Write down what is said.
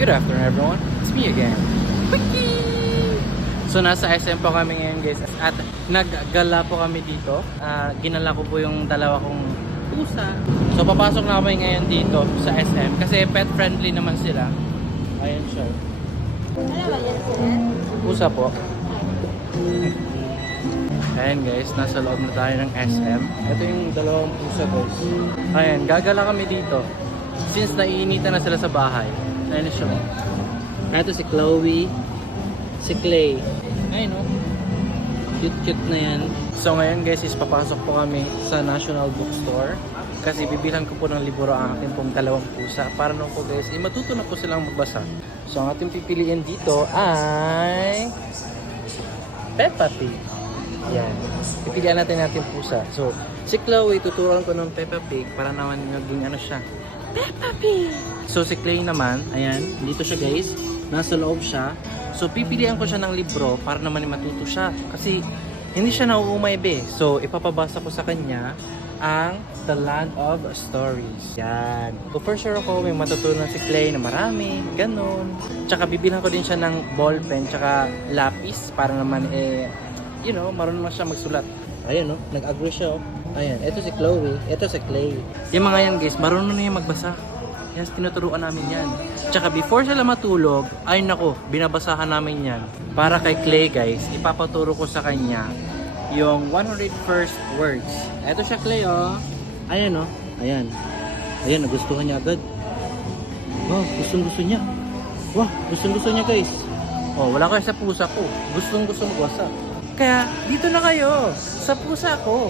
Good afternoon everyone, it's me again. So nasa SM po kami ngayon guys at naggala po kami dito. Ginala ko po yung dalawa kong pusa. So papasok na kami ngayon dito sa SM kasi pet friendly naman sila. Ayan siya. Pusa po. Ayan guys, nasa loob na tayo ng SM. Ito yung dalawang pusa guys. Ayan, gagala kami dito. Since naiinitan na sila sa bahay. Ayan siya. Ito si Chloe, si Clay. Ayun o. Cute-cute na yan. So ngayon guys is papasok po kami sa National Bookstore. Kasi bibilang ko po ng libro ang aking pong dalawang pusa. Para nung po guys, matuto na po silang magbasa. So ang ating pipiliin dito ay Peppa Pig. Yan. Pipilian natin pusa. So si Chloe, tuturuan ko ng Peppa Pig para naman maging ano siya. Peppa Pig! So si Clay naman, ayan, dito siya guys. Nasa loob siya. So pipilian ko siya ng libro para naman matuto siya. Kasi hindi siya nauumaybe. So ipapabasa ko sa kanya ang The Land of Stories. Yan. So for sure ako may matutunan si Clay na marami. Ganon. Tsaka bibilhan ko din siya ng ballpen tsaka lapis para naman you know, marunong na siya magsulat. Ayan oh, nag-agree siya oh. Ayan, ito si Chloe, ito si Clay. Yung mga yan guys, marunong na yung magbasa. Yan, tinuturuan namin yan. Tsaka before sila matulog, ay nako, binabasahan namin yan. Para kay Clay guys, ipapaturo ko sa kanya yung 100 first words. Ito siya Clay oh. Ayan oh, ayan. Ayan, nagustuhan niya agad. Wow, gustong-gusto niya. Wow, gustong-gusto niya guys. Oh, wala kayo sa pusa ko. Gustong-gusto magbasa. Kaya dito na kayo sa pusa ko.